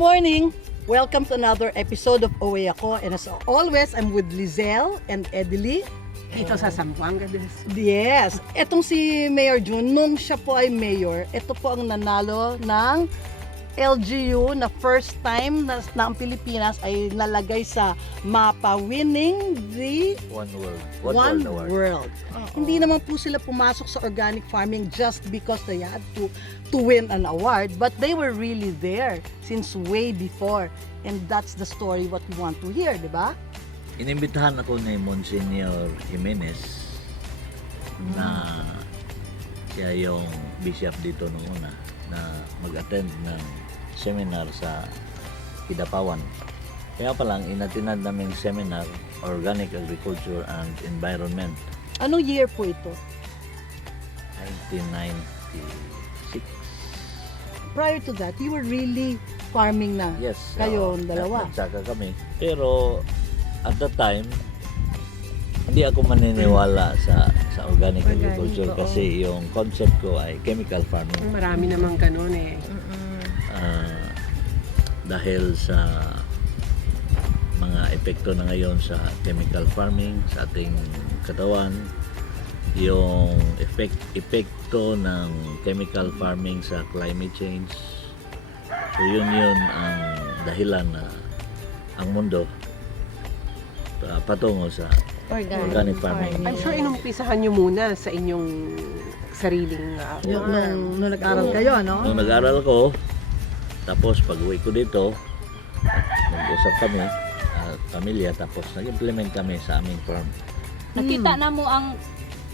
morning! Welcome to another episode of OA Ako. And as always, I'm with Lizelle and Edely. Ito sa Zamboanga des. Yes, etong si Mayor June, nung siya po ay mayor, ito po ang nanalo ng LGU na first time na, na ang Pilipinas ay nalagay sa mapa winning the One World. One, World Award. World. Hindi naman po sila pumasok sa organic farming just because they had to to win an award, but they were really there since way before. And that's the story what we want to hear, di ba? Inimbitahan ako ni Monsignor Jimenez na siya yung bishop dito noong una na mag-attend ng seminar sa Kidapawan. Kaya pa lang, inatinad naming seminar Organic Agriculture and Environment Anong year po ito? 1996. Prior to that, you were really farming na. Yes. Kayo, ang dalawa. nag- Nagsaka kami. Pero at that time, hindi ako maniniwala sa sa organic, Organic, agriculture oo. kasi yung concept ko ay chemical farming. Marami namang ganun eh. Ah, dahil sa mga epekto na ngayon sa chemical farming sa ating katawan, yung effect, epekto ng chemical farming sa climate change. So yun yun ang dahilan na ang mundo ah, patungo sa Organic, Organic farming. I'm sure inumpisahan nyo muna sa inyong sariling uh, Yung, farm. nung, nung nag-aral kayo, no? Nung nag-aral ko, tapos pag uwi ko dito, nag-usap kami, at pamilya, tapos nag-implement kami sa aming farm. Nakita na mo ang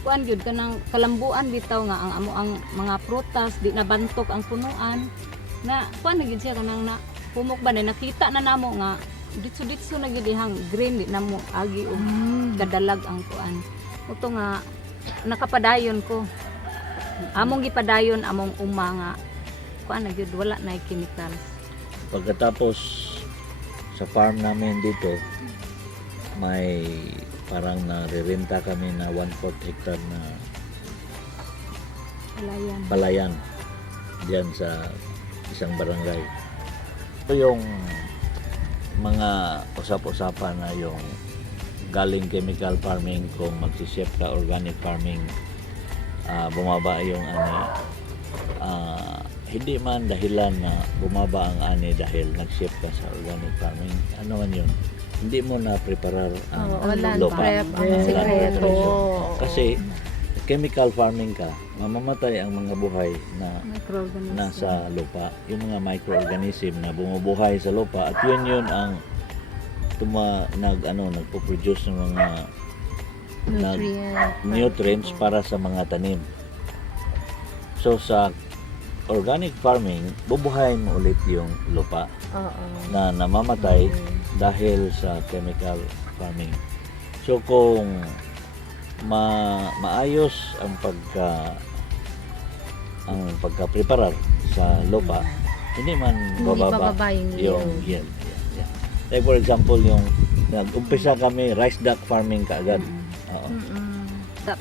kuan gyud kanang kalambuan bitaw nga ang amo ang mga prutas di nabantok ang punuan na kuan na gyud siya kanang na humok ba na nakita na namo nga ditso ditso na ihang green di namo agi og kadalag ang kuan Uto nga nakapadayon ko among gipadayon among uma nga kuan na gyud wala na chemicals Pagkatapos sa farm namin dito, may parang narirenta kami na 1/4 hectare na Palayan. palayan diyan sa isang barangay. Ito yung mga usap-usapan na yung galing chemical farming kung magsishift ka organic farming ah, bumaba yung ani Ah, hindi man dahilan na bumaba ang ani dahil nag-shift ka sa organic farming ano man yun hindi mo na preparar ang land lupa prep, ang Land sikreto. preparation. kasi chemical farming ka mamamatay ang mga buhay na nasa lupa, yung mga microorganism na bumubuhay sa lupa at yun yun ang tuma nag ano nagpo-produce ng mga nag- nutrient nutrients para sa mga tanim. So sa organic farming, bubuhayin mo ulit yung lupa Oo. na namamatay dahil sa chemical farming. So kung ma maayos ang pagka ang pagka-preparar sa lupa, hindi man Hindi bababa bababa yung yung yield. Yeah, yeah. Like for example, yung nag-umpisa kami rice duck farming kaagad. Oo.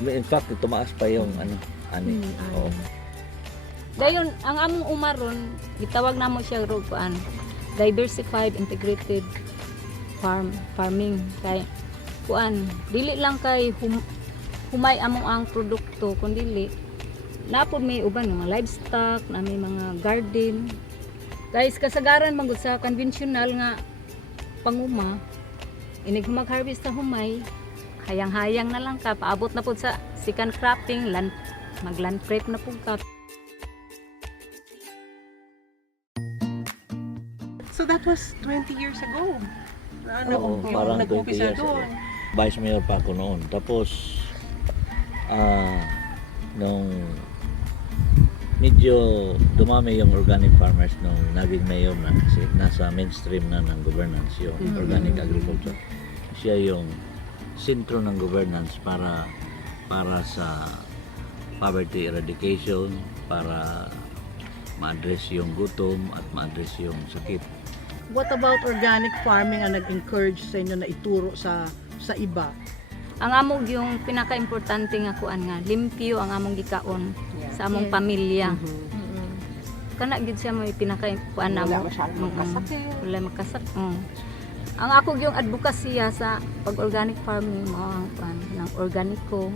In fact, tumaas pa yung ano, ani. Mm, ani. Oo. Dayon ang among umaron gitawag namo siya ro kuan diversified integrated farm farming kay kuan dili lang kay hum, humay among ang produkto kun dili napod may uban nga mga livestock na may mga garden guys kasagaran man sa conventional nga panguma inig mag-harvest sa humay hayang-hayang na lang ka paabot na pud sa second cropping land mag land prep na pud ka So that was 20 years ago. Ano, Oo, yung parang 20 nag-umpisa years doon. Vice Mayor pa ako noon. Tapos, ah, nung medyo dumami yung organic farmers nung naging mayor na kasi nasa mainstream na ng governance yung Mhm. organic agriculture. Siya yung sentro ng governance para para sa poverty eradication, para ma-address yung gutom at ma-address yung sakit. What about organic farming ang nag-encourage sa inyo na ituro sa sa iba? Ang among yung pinaka-importante nga kuan nga limpyo ang among gikaon Yeah. sa among Yes. pamilya Mhm. kana gid siya may pinaka kuan na Wala mo. Mm, magkasakit. Wala magkasak. Mm. Ang ako yung advokasya sa pag-organic farming mo ang kuan ng organiko,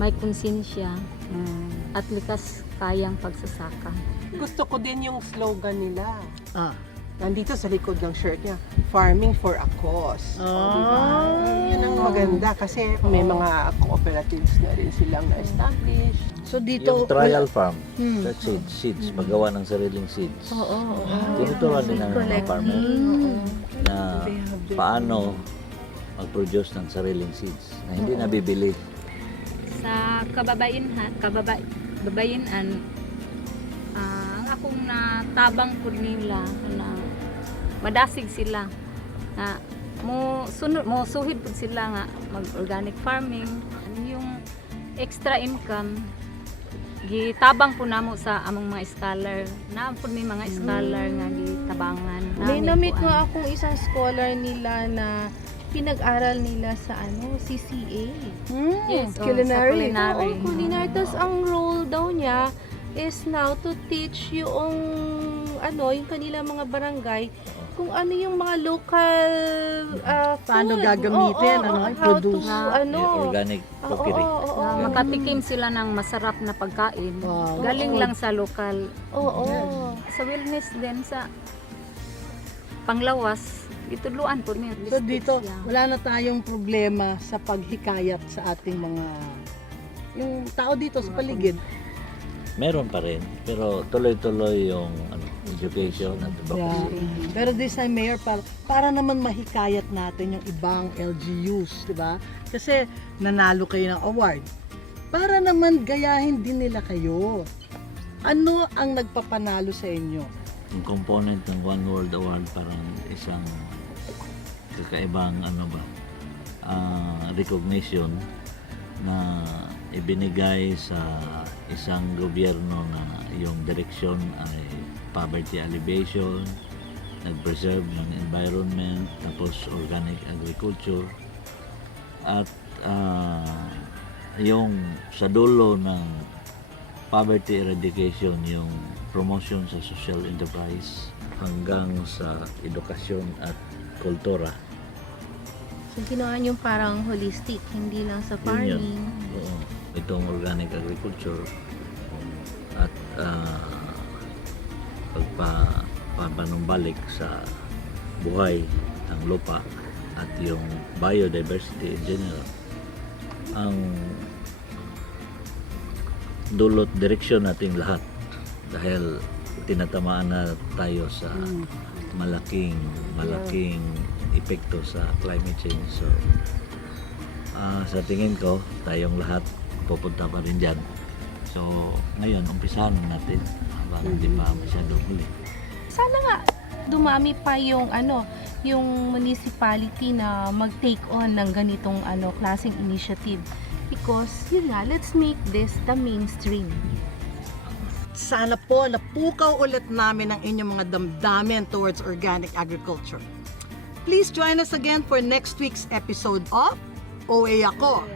may konsensya, mm, at likas kayang pagsasaka. Gusto ko din yung slogan nila. Ah. Nandito sa likod ng shirt niya, farming for a cause. O, di ba? Ah. Yan ang maganda kasi may mga cooperatives na rin silang na-establish. So dito, Yung trial farm, Hmm. sa seeds, seeds, paggawa ng sariling seeds. Oo, oo. Tinuturuan din ng mga farmer na paano mag-produce ng sariling seeds na hindi nabibili. Sa kababayan kababa babayinan ah, ang akong natabang ko nila na madasig sila na mo sunod mo suhid pud sila nga mag organic farming Ano yung extra income gitabang po namo sa among mga scholar na po may mga scholar nga gitabangan May namin namit nga akong isang scholar nila na pinag-aral nila sa ano, CCA. Hmm, Yes, oh, culinary. sa culinary. Oo, culinary. Tapos ang role daw niya is now to teach yung ano, yung kanila mga barangay kung ano yung mga local uh, Paano food. gagamitin, Oo, ano, oo, how to, produce. ano. Organic Oo, cookery. oo, oo. na makatikim sila ng masarap na pagkain Wow. galing Oo. lang sa lokal Oo. sa wellness din sa panglawas ituluan po niya So dito, wala na tayong problema sa paghikayat sa ating mga yung tao dito sa paligid. Meron pa rin, pero tuloy-tuloy yung education at Yeah. advocacy. Pero this time, Mayor, para, para naman mahikayat natin yung ibang LGUs, di ba? Kasi nanalo kayo ng award. Para naman gayahin din nila kayo. Ano ang nagpapanalo sa inyo? Yung component ng One World Award parang isang kakaibang ano ba ah, recognition na ibinigay sa isang gobyerno na yung direksyon ay poverty alleviation, nag-preserve ng environment, tapos organic agriculture at ah, yung sa dulo ng poverty eradication yung promotion sa social enterprise hanggang sa edukasyon at kultura. So, ginawa yung parang holistic, hindi lang sa Yun yun. farming. Oo. Itong organic agriculture at uh, pagpa papanumbalik sa buhay ng lupa at yung biodiversity in general. Ang dulot direksyon nating lahat dahil tinatamaan na tayo sa malaking malaking epekto sa climate change. So ah, sa tingin ko tayong lahat pupunta pa rin dyan so ngayon umpisahan na natin habang hindi pa masyadong huli Sana nga dumami pa yung ano, yung municipality na mag-take on ng ganitong ano klaseng initiative. Because yun nga, let's make this the mainstream. Sana po napukaw ulit namin ang inyong mga damdamin towards organic agriculture. Please join us again for next week's episode of OA Ako,